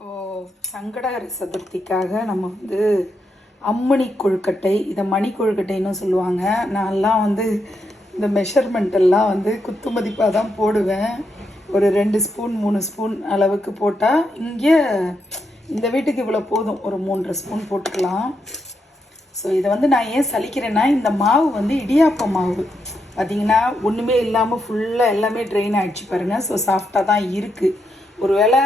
கடஹர சதுர்த்திக்காக நம்ம வந்து அம்மணி கொழுக்கட்டை, இதை மணி கொழுக்கட்டைன்னு சொல்லுவாங்க. நான்லாம் வந்து இந்த மெஷர்மெண்ட் எல்லாம் வந்து குத்து மதிப்பாக தான் போடுவேன். ஒரு 2 ஸ்பூன் 3 ஸ்பூன் அளவுக்கு போட்டால், இங்கே இந்த வீட்டுக்கு இவ்வளோ போதும், ஒரு 3.5 ஸ்பூன் போட்டுக்கலாம். ஸோ இதை வந்து நான் ஏன் சலிக்கிறேன்னா, இந்த மாவு வந்து இடியாப்ப மாவு பார்த்திங்கன்னா ஒன்றுமே இல்லாமல் ஃபுல்லாக எல்லாமே ட்ரெயின் ஆகிடுச்சு பாருங்கள். ஸோ சாஃப்டாக தான் இருக்குது. ஒரு வேளை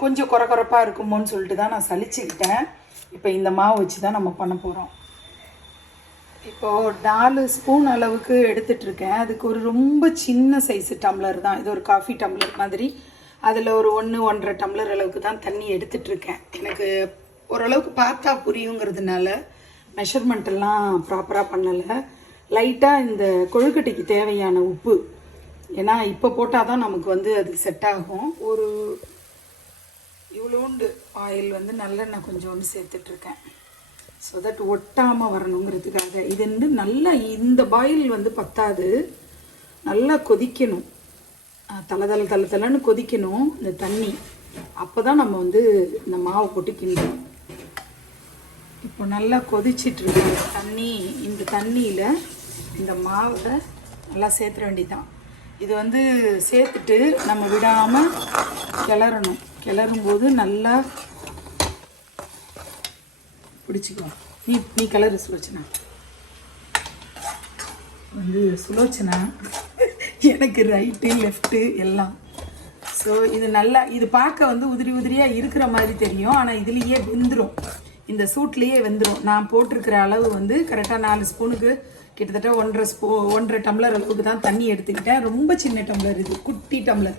கொஞ்சம் குறப்பாக இருக்குமோன்னு சொல்லிட்டு தான் நான் சலிச்சுக்கிட்டேன். இப்போ இந்த மாவு வச்சு தான் நம்ம பண்ண போகிறோம். இப்போது 4 ஸ்பூன் அளவுக்கு எடுத்துகிட்ருக்கேன். அதுக்கு ஒரு ரொம்ப சின்ன சைஸு டம்ளர் தான், இது ஒரு காஃபி டம்ளர் மாதிரி. அதில் ஒரு 1-1.5 டம்ளர் அளவுக்கு தான் தண்ணி எடுத்துகிட்ருக்கேன். எனக்கு ஓரளவுக்கு பார்த்தா புரியுங்கிறதுனால மெஷர்மெண்ட்டெல்லாம் ப்ராப்பராக பண்ணலை. லைட்டாக இந்த கொழுக்கட்டைக்கு தேவையான உப்பு, ஏன்னா இப்போ போட்டால் தான் நமக்கு வந்து அது செட் ஆகும். ஒரு இவ்வளோண்டு ஆயில் வந்து நல்லெண்ணெய் கொஞ்சோண்டு சேர்த்துட்ருக்கேன். ஸோ தட் ஒட்டாமல் வரணுங்கிறதுக்காக. இது வந்து நல்லா இந்த பாயில் வந்து பத்தாது, நல்லா கொதிக்கணும், தலை கொதிக்கணும் இந்த தண்ணி. அப்போ தான் நம்ம வந்து இந்த மாவு போட்டு கிண்டணும். இப்போ நல்லா கொதிச்சிட்ருக்கு தண்ணி. இந்த தண்ணியில் இந்த மாவை நல்லா சேர்த்துற வேண்டியதான். இது வந்து சேர்த்துட்டு நம்ம விடாமல் கிளறணும். கிளறும்போது நல்லா பிடிச்சிக்கோ. நீ கிளறு சுலோச்சனா. வந்து சுலோச்சனா எனக்கு ரைட்டு லெஃப்ட்டு எல்லாம். ஸோ இது நல்லா, இது பார்க்க வந்து உதிரியாக இருக்கிற மாதிரி தெரியும், ஆனால் இதுலேயே வெந்துடும், இந்த சூட்லேயே வெந்துடும். நான் போட்டிருக்கிற அளவு வந்து கரெக்டாக 4 ஸ்பூனுக்கு கிட்டத்தட்ட 1.5 டம்ளர் அளவுக்கு தான் தண்ணி எடுத்துக்கிட்டேன். ரொம்ப சின்ன டம்ளர், இது குட்டி டம்ளர்,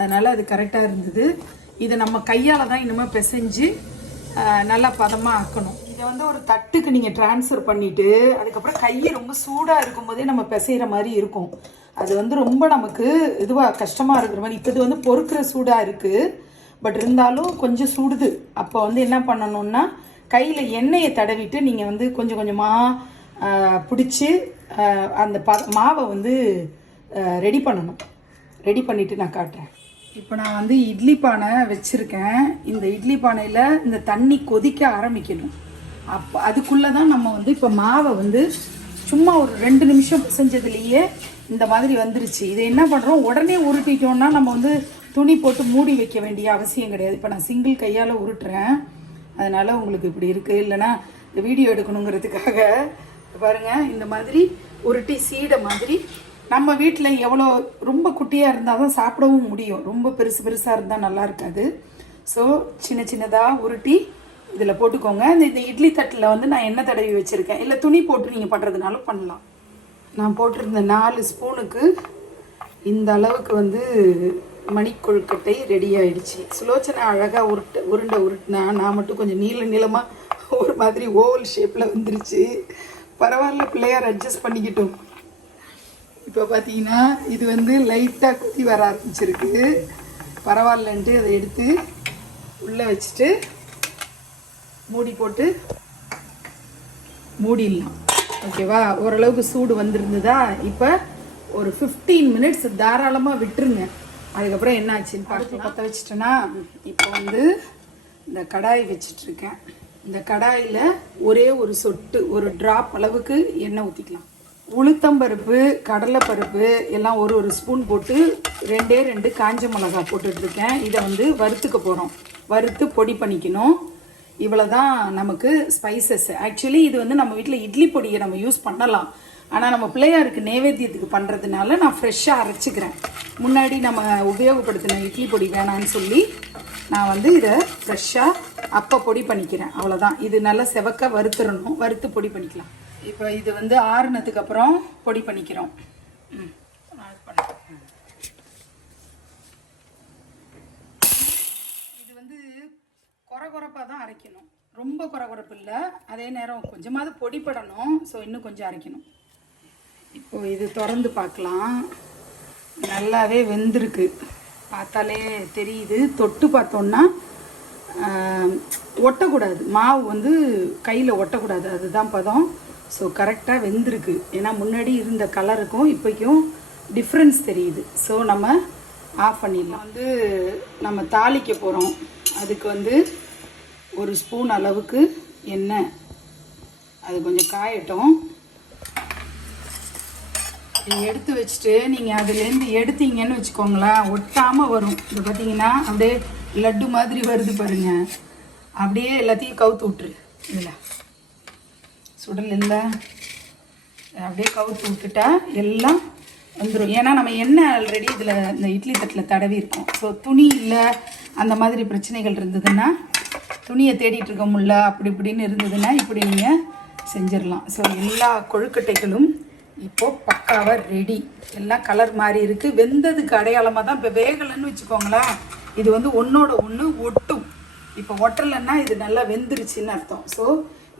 அதனால் அது கரெக்டாக இருந்தது. இதை நம்ம கையால் தான் இனிமேல் பிசைஞ்சு நல்லா பதமாக ஆக்கணும். இதை வந்து ஒரு தட்டுக்கு நீங்கள் ட்ரான்ஸ்ஃபர் பண்ணிவிட்டு அதுக்கப்புறம் கையை ரொம்ப சூடாக இருக்கும்போதே நம்ம பிசைகிற மாதிரி இருக்கும். அது வந்து ரொம்ப நமக்கு இதுவாக கஷ்டமாக இருக்கிற மாதிரி. இப்போ இது வந்து பொறுக்கிற சூடாக இருக்குது, பட் இருந்தாலும் கொஞ்சம் சுடுது. அப்போ வந்து என்ன பண்ணணுன்னா, கையில் எண்ணெயை தடவிட்டு நீங்கள் வந்து கொஞ்சம் கொஞ்சமாக பிடிச்சி அந்த மாவை வந்து ரெடி பண்ணணும். ரெடி பண்ணிவிட்டு நான் காட்டுறேன். இப்போ நான் வந்து இட்லி பானை வச்சுருக்கேன். இந்த இட்லி பானையில் இந்த தண்ணி கொதிக்க ஆரம்பிக்கணும். அப்போ அதுக்குள்ளே தான் நம்ம வந்து இப்போ மாவை வந்து சும்மா ஒரு 2 நிமிஷம் செஞ்சதுலேயே இந்த மாதிரி வந்துருச்சு. இதை என்ன பண்ணுறோம், உடனே உருட்டிட்டோம்னா நம்ம வந்து துணி போட்டு மூடி வைக்க வேண்டிய அவசியம் கிடையாது. இப்போ நான் சிங்கிள் கையால் உருட்டுறேன், அதனால் உங்களுக்கு இப்படி இருக்குது. இல்லைனா இந்த வீடியோ எடுக்கணுங்கிறதுக்காக பாருங்கள், இந்த மாதிரி உருட்டி சீடை மாதிரி. நம்ம வீட்டில் எவ்வளோ ரொம்ப குட்டியாக இருந்தால் தான் சாப்பிடவும் முடியும், ரொம்ப பெருசாக இருந்தால் நல்லா இருக்காது. ஸோ சின்னதாக உருட்டி இதில் போட்டுக்கோங்க. இந்த இட்லி தட்டில் வந்து நான் எண்ணெய் தடவி வச்சுருக்கேன், இல்லை துணி போட்டு நீங்கள் பண்ணுறதுனாலும் பண்ணலாம். நான் போட்டிருந்த 4 ஸ்பூனுக்கு இந்த அளவுக்கு வந்து மணி கொழுக்கட்டை ரெடி ஆகிடுச்சு. சுலோச்சனை அழகாக உருட்டினா, நான் மட்டும் கொஞ்சம் நீளமாக ஒரு மாதிரி ஓவல் ஷேப்பில் வந்துருச்சு. பரவாயில்ல, பிள்ளையார் அட்ஜஸ்ட் பண்ணிக்கிட்டோம். இப்போ பார்த்தீங்கன்னா இது வந்து லைட்டாக கொதி வர ஆரம்பிச்சிருக்கு. பரவாயில்லன்ட்டு அதை எடுத்து உள்ளே வச்சுட்டு மூடி போட்டு மூடிடலாம். ஓகேவா, ஓரளவுக்கு சூடு வந்துருந்ததா. இப்போ ஒரு 15 மினிட்ஸ் தாராளமாக விட்டுருங்க. அதுக்கப்புறம் என்ன ஆச்சுன்னு பார்த்து பற்ற வச்சுட்டேன்னா, இப்போ வந்து இந்த கடாய் வச்சிட்ருக்கேன். இந்த கடாயில் ஒரே ஒரு சொட்டு, ஒரு ட்ராப் அளவுக்கு எண்ணெய் ஊற்றிக்கலாம். உளுத்தம்பருப்பு, கடலைப்பருப்பு எல்லாம் ஒரு ஸ்பூன் போட்டு 2 காஞ்ச மிளகாய் போட்டுட்ருக்கேன். இதை வந்து வறுத்துக்க போகிறோம். வறுத்து பொடி பண்ணிக்கணும். இவ்வளோ தான் நமக்கு ஸ்பைசஸ். ஆக்சுவலி இது வந்து நம்ம வீட்டில் இட்லி பொடியை நம்ம யூஸ் பண்ணலாம், ஆனால் நம்ம பிள்ளையாருக்கு நைவேத்தியத்துக்கு பண்ணுறதுனால நான் ஃப்ரெஷ்ஷாக அரைச்சிக்கிறேன். முன்னாடி நம்ம உபயோகப்படுத்தின இட்லி பொடி வேணான்னு சொல்லி நான் வந்து இதை ஃப்ரெஷ்ஷாக அப்போ பொடி பண்ணிக்கிறேன். அவ்வளோதான். இது நல்லா செவக்க வறுத்துடணும், வறுத்து பொடி பண்ணிக்கலாம். இப்போ இது வந்து ஆறுனதுக்கு அப்புறம் பொடி பண்ணிக்கிறோம். இது வந்து குறப்பாக தான் அரைக்கணும், ரொம்ப குறப்பு இல்லை. அதே நேரம் கொஞ்சமாவது பொடிப்படணும். ஸோ இன்னும் கொஞ்சம் அரைக்கணும். இப்போது இது திறந்து பார்க்கலாம். நல்லாவே வெந்திருக்கு, பார்த்தாலே தெரியுது. தொட்டு பார்த்தோன்னா ஒட்டக்கூடாது, மாவு வந்து கையில் ஒட்டக்கூடாது, அதுதான் பதம். ஸோ கரெக்டாக வெந்திருக்கு. ஏன்னா முன்னாடி இருந்த கலருக்கும் இப்போக்கும் டிஃப்ரென்ஸ் தெரியுது. ஸோ நம்ம ஆஃப் பண்ணிடலாம். வந்து நம்ம தாளிக்க போகிறோம். அதுக்கு வந்து 1 ஸ்பூன் அளவுக்கு எண்ணெய், அது கொஞ்சம் காயட்டும். எடுத்து வச்சுட்டு நீங்கள் அதுலேருந்து எடுத்தீங்கன்னு வச்சுக்கோங்களேன், ஒட்டாமல் வரும். இது பார்த்தீங்கன்னா அப்படியே லட்டு மாதிரி வருது பாருங்கள். அப்படியே எல்லாத்தையும் கவுத்து விட்டுரு. இதில் சுடல் இல்லை, அப்படியே கவுத்து விட்டுட்டா எல்லாம் வந்துடும். ஏன்னா நம்ம எண்ணெய் ஆல்ரெடி இதில் இந்த இட்லி தட்டில் தடவி இருக்கோம். ஸோ துணி இல்லை அந்த மாதிரி பிரச்சனைகள் இருந்ததுன்னா, துணியை தேடிட்டு இருக்க முடியல அப்படி இப்படின்னு இருந்ததுன்னா இப்படி நீங்கள் செஞ்சிடலாம். ஸோ எல்லா கொழுக்கட்டைகளும் இப்போது பக்காவாக ரெடி. எல்லாம் கலர் மாதிரி இருக்குது. வெந்ததுக்கு அடையாளமாக தான். இப்போ வேகலைன்னு வச்சுக்கோங்களேன், இது வந்து ஒன்றோட ஒன்று ஒட்டும். இப்போ ஒட்டலைன்னா இது நல்லா வெந்துருச்சுன்னு அர்த்தம். ஸோ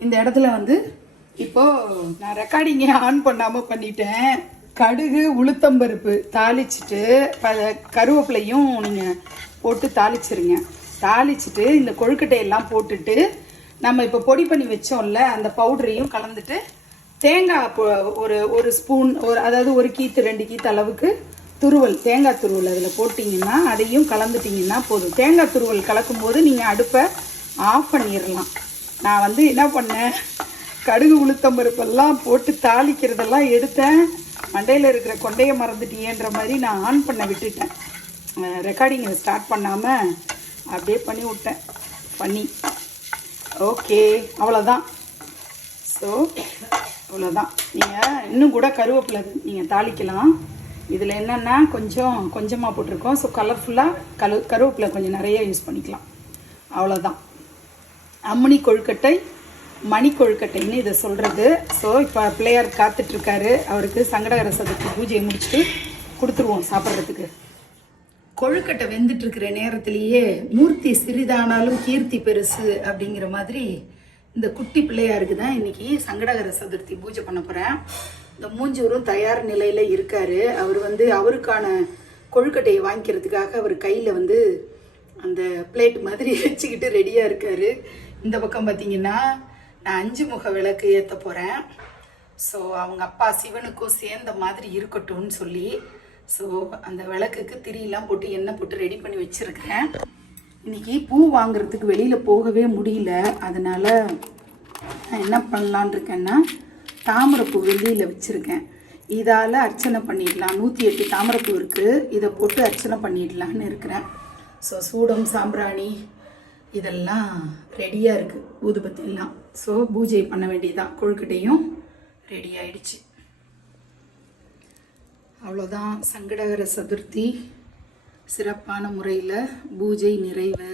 இந்த இடத்துல வந்து இப்போது நான் ரெக்கார்டிங்கே ஆன் பண்ணாமல் பண்ணிட்டேன். கடுகு உளுத்தம்பருப்பு தாளிச்சிட்டு கருவேப்பிலையும் நீங்கள் போட்டு தாளிச்சிருங்க. தாளிச்சிட்டு இந்த கொழுக்கட்டையெல்லாம் போட்டுட்டு நம்ம இப்போ பொடி பண்ணி வச்சோம்ல அந்த பவுடரையும் கலந்துட்டு தேங்காய் ஒரு ஸ்பூன், அதாவது 1 கீத்து 2 கீத்து அளவுக்கு துருவல், தேங்காய் துருவல் அதில் போட்டிங்கன்னா அதையும் கலந்துட்டிங்கன்னா போதும். தேங்காய் துருவல் கலக்கும்போது நீங்கள் அடுப்பை ஆஃப் பண்ணிடலாம். நான் வந்து என்ன பண்ணேன், கடுகு உளுத்தம்பருப்பெல்லாம் போட்டு தாளிக்கிறதெல்லாம் எடுத்தேன். மண்டையில் இருக்கிற கொண்டையை மறந்துட்டியேன்ற மாதிரி நான் ஆன் பண்ண விட்டுட்டேன். ரெக்கார்டிங்கை ஸ்டார்ட் பண்ணாமல் அப்படியே பண்ணி விட்டேன். ஓகே, அவ்வளோதான். ஸோ அவ்வளோதான். நீங்கள் இன்னும் கூட கருவேப்பிலை நீங்கள் தாளிக்கலாம். இதில் என்னென்னா கொஞ்சமாக போட்டிருக்கோம். ஸோ கலர்ஃபுல்லாக கருவேப்பிலை கொஞ்சம் நிறைய யூஸ் பண்ணிக்கலாம். அவ்வளோதான். அம்மணி கொழுக்கட்டை, மணி கொழுக்கட்டைன்னு இதை சொல்கிறது. ஸோ இப்போ பிள்ளையார் காத்துட்ருக்காரு. அவருக்கு சங்கடகர சதுர்த்தி பூஜையை முடிச்சுட்டு கொடுத்துருவோம் சாப்பிட்றதுக்கு. கொழுக்கட்டை வெந்துட்டுருக்கிற நேரத்திலேயே மூர்த்தி சிறிதானாலும் கீர்த்தி பெருசு அப்படிங்கிற மாதிரி இந்த குட்டி பிள்ளையாருக்கு தான் இன்றைக்கி சங்கடகர சதுர்த்தி பூஜை பண்ண போகிறேன். இந்த மூஞ்சூரும் தயார் நிலையில் இருக்கார். அவர் வந்து அவருக்கான கொழுக்கட்டையை வாங்கிக்கிறதுக்காக அவர் கையில் வந்து அந்த பிளேட் மாதிரி வச்சுக்கிட்டு ரெடியாக இருக்கார். இந்த பக்கம் பார்த்திங்கன்னா நான் 5 முக விளக்கு ஏற்ற போகிறேன். ஸோ அவங்க அப்பா சிவனுக்கும் சேர்ந்த மாதிரி இருக்கட்டும்னு சொல்லி ஸோ அந்த விளக்குக்கு திரியெல்லாம் போட்டு எண்ணெய் போட்டு ரெடி பண்ணி வச்சுருக்கிறேன். இன்றைக்கி பூ வாங்குறதுக்கு வெளியில் போகவே முடியல. அதனால் நான் என்ன பண்ணலான் இருக்கேன்னா, தாமரைப்பூ வெளியில் வச்சுருக்கேன். இதால் அர்ச்சனை பண்ணிடலாம். 108 தாமரைப்பூ இருக்குது. இதை போட்டு அர்ச்சனை பண்ணிடலான்னு இருக்கிறேன். ஸோ சூடம், சாம்பிராணி இதெல்லாம் ரெடியாக இருக்குது, ஊதுபத்தி எல்லாம். ஸோ பூஜை பண்ண வேண்டியதுதான். கொழுக்கட்டையும் ரெடி ஆயிடுச்சு. அவ்வளோதான். சங்கடகர சதுர்த்தி சிறப்பான முறையில் பூஜை நிறைவு.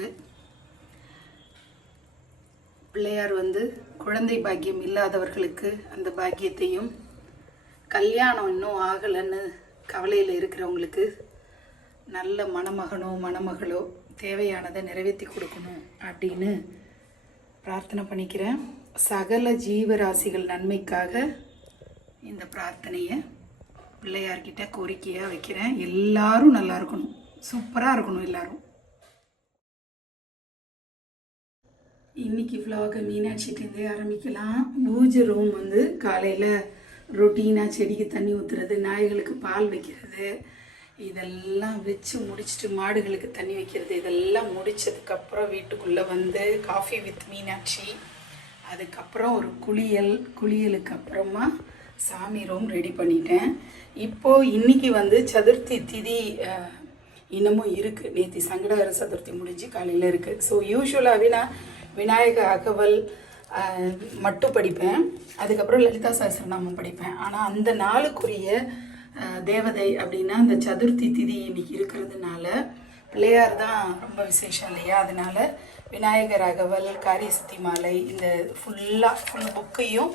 பிள்ளையார் வந்து குழந்தை பாக்கியம் இல்லாதவர்களுக்கு அந்த பாக்கியத்தையும், கல்யாணம் இன்னும் ஆகலைன்னு கவலையில் இருக்கிறவங்களுக்கு நல்ல மணமகனோ மணமகளோ தேவையானதை நிறைவேற்றி கொடுக்கணும் அப்படின்னு பிரார்த்தனை பண்ணிக்கிறேன். சகல ஜீவராசிகள் நன்மைக்காக இந்த பிரார்த்தனையை பிள்ளையார்கிட்ட கோரிக்கையாக வைக்கிறேன். எல்லாரும் நல்லா இருக்கணும், சூப்பராக இருக்கணும் எல்லாரும். இன்றைக்கி விலாக மீனாட்சிகிட்டேருந்தே ஆரம்பிக்கலாம். பூஜை ரூம் வந்து காலையில் ரொட்டீனாக செடிக்கு தண்ணி ஊற்றுறது, நாய்களுக்கு பால் வைக்கிறது, இதெல்லாம் வச்சு முடிச்சுட்டு மாடுகளுக்கு தண்ணி வைக்கிறது, இதெல்லாம் முடித்ததுக்கப்புறம் வீட்டுக்குள்ளே வந்து காஃபி வித் மீனாட்சி, அதுக்கப்புறம் ஒரு குளியலுக்கு அப்புறமா சாமி ரூம் ரெடி பண்ணிட்டேன். இப்போது இன்றைக்கி வந்து சதுர்த்தி திதி இன்னமும் இருக்குது. நேற்று சங்கடகர சதுர்த்தி முடிஞ்சு காலையில் இருக்குது. ஸோ யூஸ்வலாகவே நான் விநாயக அகவல் மட்டும் படிப்பேன். அதுக்கப்புறம் லலிதா சஹஸ்ரநாமம் படிப்பேன். ஆனால் அந்த நாளுக்குரிய தேவதை அப்படின்னா அந்த சதுர்த்தி திதி இன்னைக்கு இருக்கிறதுனால பிள்ளையார் தான் ரொம்ப விசேஷம் இல்லையா? அதனால் விநாயகர் அகவல், காரியசித்தி மாலை இந்த ஃபுல் புக்கையும்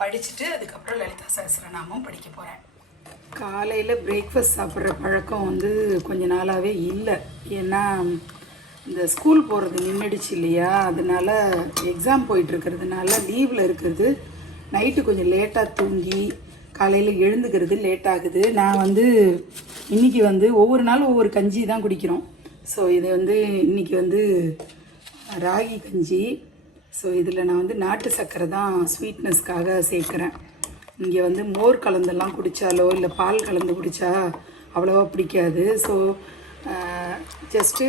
படிச்சுட்டு அதுக்கப்புறம் லலிதா சஹஸ்ரநாமம் படிக்க போகிறேன். காலையில் பிரேக்ஃபாஸ்ட் சாப்பிட்ற பழக்கம் வந்து கொஞ்ச நாளாகவே இல்லை. ஏன்னா இந்த ஸ்கூல் போகிறது நின்றுடுச்சு இல்லையா? அதனால் எக்ஸாம் போயிட்டுருக்கிறதுனால லீவில் இருக்கிறது, நைட்டு கொஞ்சம் லேட்டாக தூங்கி காலையில் எழுந்துக்கிறது லேட் ஆகுது. நான் வந்து இன்றைக்கி வந்து ஒவ்வொரு நாளும் ஒவ்வொரு கஞ்சி தான் குடிக்கிறோம். ஸோ இது வந்து இன்றைக்கி வந்து ராகி கஞ்சி. ஸோ இதில் நான் வந்து நாட்டு சர்க்கரை தான் ஸ்வீட்னஸ்க்காக சேர்க்குறேன். இங்கே வந்து மோர் கலந்தெல்லாம் குடித்தாலோ இல்லை பால் கலந்து குடித்தா அவ்வளோவா பிடிக்காது. ஸோ ஜஸ்ட்டு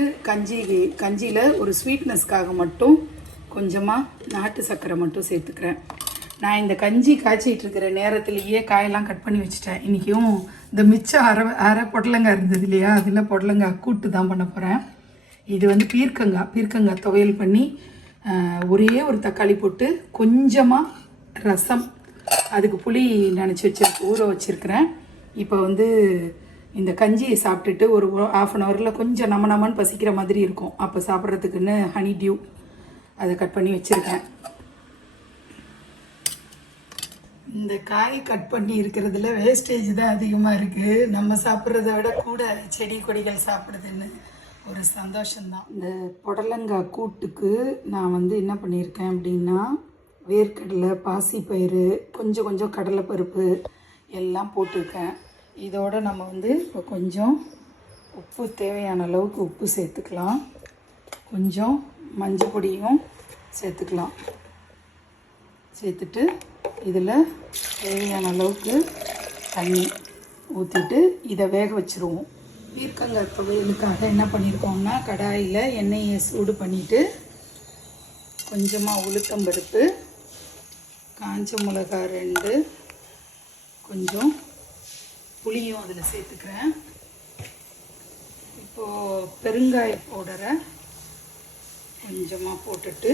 கஞ்சியில் ஒரு ஸ்வீட்னஸ்க்காக மட்டும் கொஞ்சமாக நாட்டு சர்க்கரை மட்டும் சேர்த்துக்கிறேன். நான் இந்த கஞ்சி காய்ச்சிட்டு இருக்கிற நேரத்துலேயே காயெல்லாம் கட் பண்ணி வச்சுட்டேன். இன்றைக்கும் இந்த மிச்சம் அரை பொடலங்காய் இருந்தது இல்லையா, அதில் பொடலங்காய் கூட்டு தான் பண்ண போகிறேன். இது வந்து பீர்க்கங்காய் துவையல் பண்ணி ஒரே ஒரு தக்காளி போட்டு கொஞ்சமாக ரசம், அதுக்கு புளி ஊற வச்சுருக்கிறேன். இப்போ வந்து இந்த கஞ்சியை சாப்பிட்டுட்டு ஒரு ½ அன் ஹவரில் கொஞ்சம் நமன்னு பசிக்கிற மாதிரி இருக்கும். அப்போ சாப்பிட்றதுக்குன்னு ஹனி டியூ அதை கட் பண்ணி வச்சுருக்கேன். இந்த காய் கட் பண்ணி இருக்கிறதுல வேஸ்டேஜ் தான் அதிகமாக இருக்குது. நம்ம சாப்பிட்றத விட கூட செடி கொடிகள் சாப்பிடுதுன்னு ஒரு சந்தோஷம்தான். இந்த புடலங்காய் கூட்டுக்கு நான் வந்து என்ன பண்ணியிருக்கேன் அப்படின்னா, வேர்க்கடலை, பாசிப்பயிறு, கொஞ்சம் கடலைப்பருப்பு எல்லாம் போட்டிருக்கேன். இதோடு நம்ம வந்து இப்போ கொஞ்சம் உப்பு, தேவையான அளவுக்கு உப்பு சேர்த்துக்கலாம். கொஞ்சம் மஞ்சள் பொடியும் சேர்த்துக்கலாம். சேர்த்துட்டு இதில் தேவையான அளவுக்கு தண்ணி ஊற்றிட்டு இதை வேக வச்சுருவோம். பீர்க்கங்காய் துவையலுக்காக என்ன பண்ணியிருக்கோம்னா, கடாயில் எண்ணெயை சூடு பண்ணிவிட்டு கொஞ்சமாக உளுத்தம்பருப்பு, காஞ்ச மிளகாய் 2, கொஞ்சம் புளியும் அதில் சேர்த்துக்கிறேன். இப்போது பெருங்காய பவுடரை கொஞ்சமாக போட்டுட்டு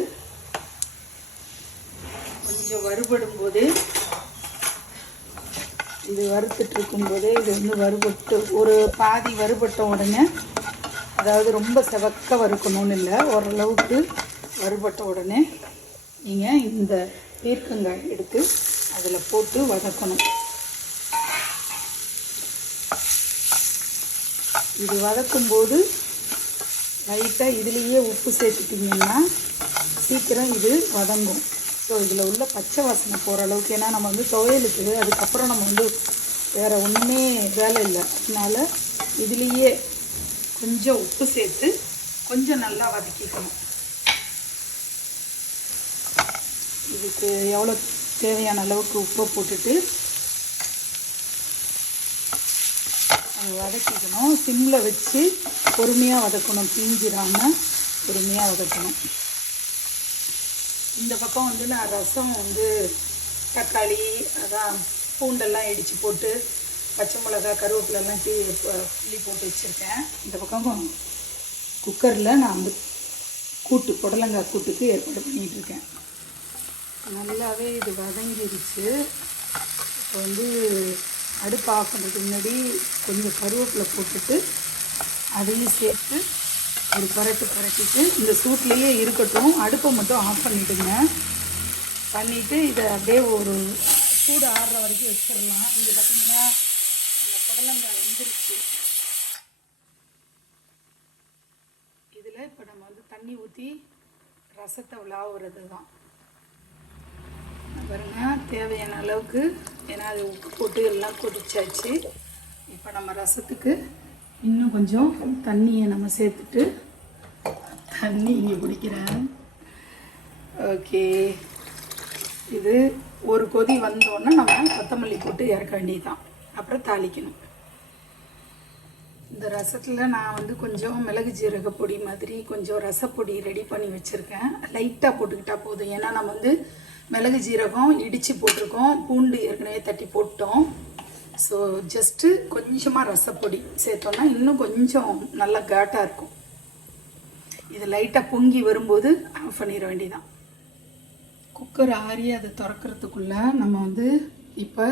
கொஞ்சம் வறுபடும் போதே, இது வறுத்துட்டு இருக்கும்போதே இது வந்து வறுபட்டு ஒரு பாதி வறுபட்ட உடனே, அதாவது ரொம்ப செவக்க வறுக்கணும்னு இல்லை, ஓரளவுக்கு வறுபட்ட உடனே நீங்கள் இந்த பீர்க்கங்காய் எடுத்து அதில் போட்டு வதக்கணும். இது வதக்கும்போது லைட்டாக இதுலேயே உப்பு சேர்த்துட்டிங்கன்னா சீக்கிரம் இது வதங்கும். ஸோ இதில் உள்ள பச்சை வாசனை போகிற அளவுக்கு, ஏன்னா நம்ம வந்து துவையலுக்கு அதுக்கப்புறம் நம்ம வந்து வேறு ஒன்றுமே வேலை இல்லை, அதனால் இதுலேயே கொஞ்சம் உப்பு சேர்த்து கொஞ்சம் நல்லா வதக்கிக்கணும். இதுக்கு எவ்வளோ தேவையான அளவுக்கு உப்பை போட்டுட்டு வதக்கிக்கணும். சிம்மில் வச்சு பொறுமையாக வதக்கணும், தீஞ்சிடாமல் பொறுமையாக வதக்கணும். இந்த பக்கம் வந்து நான் ரசம் வந்து தக்காளி, அதான் பூண்டெல்லாம் இடித்து போட்டு பச்சை மிளகாய், கருவேப்பிலெல்லாம் புளி போட்டு வச்சுருக்கேன். இந்த பக்கம் குக்கரில் நான் வந்து புடலங்காய் கூட்டுக்கு ஏற்பாடு பண்ணிகிட்ருக்கேன். நல்லாவே இது வதங்கிடுச்சு. இப்போ வந்து அடுப்பு ஆஃப் பண்ணுறதுக்கு முன்னாடி கொஞ்சம் கருவேப்பிலை போட்டுட்டு அதையும் சேர்த்து ஒரு பரட்டிட்டு இந்த சூட்லேயே இருக்கட்டும். அடுப்பை மட்டும் ஆஃப் பண்ணிவிடுங்க. பண்ணிவிட்டு இதை அப்படியே ஒரு சூடு ஆறுற வரைக்கும் வச்சிடலாம். இங்கே பார்த்திங்கன்னா அந்த புடலங்காய் வெந்துருச்சு. இதில் இப்போ நம்ம வந்து தண்ணி ஊற்றி ரசத்தை விளாவுறது தான். பாருங்கள், தேவையான அளவுக்கு, ஏன்னா அது உப்பு போட்டு எல்லாம் கொதிச்சாச்சு. இப்போ நம்ம ரசத்துக்கு இன்னும் கொஞ்சம் தண்ணியை நம்ம சேர்த்துட்டு, தண்ணி இங்கே குடிக்கிறேன். ஓகே, இது ஒரு கொதி வந்தோடனே நம்ம கொத்தமல்லி போட்டு இறக்க வேண்டியதுதான். அப்புறம் தாளிக்கணும். இந்த ரசத்தில் நான் வந்து கொஞ்சம் மிளகு ஜீரக பொடி மாதிரி கொஞ்சம் ரசப்பொடி ரெடி பண்ணி வச்சுருக்கேன். லைட்டாக போட்டுக்கிட்டால் போதும். ஏன்னா நம்ம வந்து மிளகு ஜீரகம் இடித்து போட்டிருக்கோம், பூண்டு ஏற்கனவே தட்டி போட்டோம். ஸோ ஜஸ்ட்டு கொஞ்சமாக ரசப்பொடி சேர்த்தோன்னா இன்னும் கொஞ்சம் நல்லா காட்டாக இருக்கும். இது லைட்டாக பொங்கி வரும்போது ஆஃப் பண்ணிட வேண்டியதான். குக்கர் ஆறி அதை திறக்கிறதுக்குள்ளே நம்ம வந்து இப்போ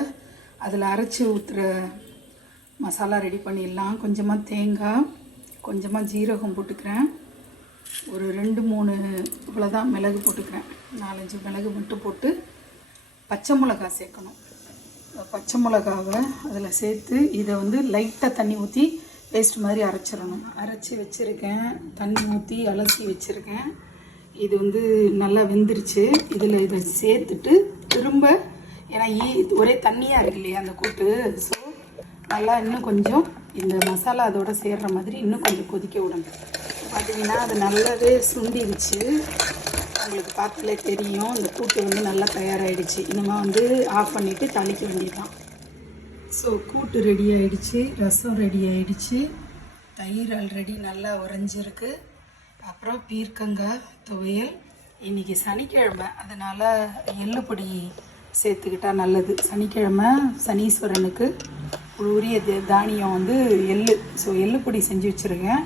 அதில் அரைச்சி ஊற்றுற மசாலா ரெடி பண்ணிடலாம். கொஞ்சமாக தேங்காய், கொஞ்சமாக ஜீரகம் போட்டுக்கிறேன். ஒரு 2-3 இவ்வளோதான் மிளகு போட்டுக்கிறேன். 4-5 மிளகு மட்டும் போட்டு பச்சை மிளகாய் சேர்க்கணும். பச்சை மிளகாவை அதில் சேர்த்து இதை வந்து லைட்டாக தண்ணி ஊற்றி பேஸ்ட் மாதிரி அரைச்சிடணும். அரைச்சி வச்சுருக்கேன், தண்ணி ஊற்றி அலசி வச்சுருக்கேன். இது வந்து நல்லா வெந்துருச்சு. இதில் இதை சேர்த்துட்டு திரும்ப, ஏன்னா ஒரே தண்ணியாக இருக்கு இல்லையா அந்த கூட்டு, ஸோ நல்லா இன்னும் கொஞ்சம் இந்த மசாலா அதோடு சேர்கிற மாதிரி இன்னும் கொஞ்சம் கொதிக்க விடணும். பார்த்திங்கன்னா அது நல்லாவே சுண்டிடுச்சு. உங்களுக்கு பார்த்தாலே தெரியும், இந்த கூட்டு வந்து நல்லா தயாராகிடுச்சு. இனிமேல் வந்து ஆஃப் பண்ணிவிட்டு தாளிக்க வேண்டியதுதான். ஸோ கூட்டு ரெடி ஆகிடுச்சு, ரசம் ரெடி ஆகிடுச்சு. தயிர் ஆல்ரெடி நல்லா உறைஞ்சிருக்கு. அப்புறம் பீர்க்கங்காய் துவையல். இன்றைக்கி சனிக்கிழமை, அதனால் எள்ளுப்பொடி சேர்த்துக்கிட்டால் நல்லது. சனிக்கிழமை சனீஸ்வரனுக்கு உரிய தானியம் வந்து எள்ளு. ஸோ எள்ளுப்பொடி செஞ்சு வச்சுருக்கேன்.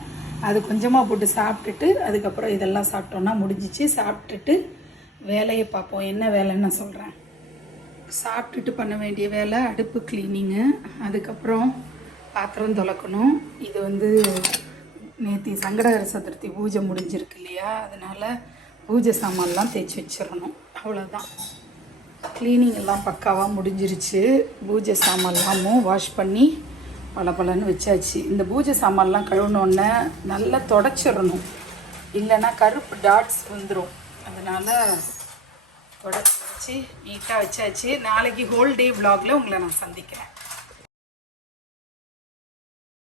அது கொஞ்சமாக போட்டு சாப்பிட்டுட்டு அதுக்கப்புறம் இதெல்லாம் சாப்பிட்டோன்னா முடிஞ்சிச்சு. சாப்பிட்டுட்டு வேலையை பார்ப்போம். என்ன வேலைன்னு நான் சொல்கிறேன். சாப்பிட்டுட்டு பண்ண வேண்டிய வேலை அடுப்பு க்ளீனிங்கு, அதுக்கப்புறம் பாத்திரம் துலக்கணும். இது வந்து நேற்று கடஹர சதுர்த்தி பூஜை முடிஞ்சிருக்கு இல்லையா, அதனால் பூஜை சாமான்லாம் தேய்ச்சி வச்சிடணும். அவ்வளோதான். க்ளீனிங் எல்லாம் பக்காவாக முடிஞ்சிருச்சு. பூஜை சாமான்லாமும் வாஷ் பண்ணி பலன்னு வச்சாச்சு. இந்த பூஜை சாமான்லாம் கழுவினோடனே நல்லா தொடச்சிடணும், இல்லைன்னா கருப்பு டாட்ஸ் வந்துடும். அதனால் தொடச்சி வச்சு நீட்டாக வச்சாச்சு. நாளைக்கு ஹோல் டே விலாகில் உங்களை நான் சந்திக்கிறேன்.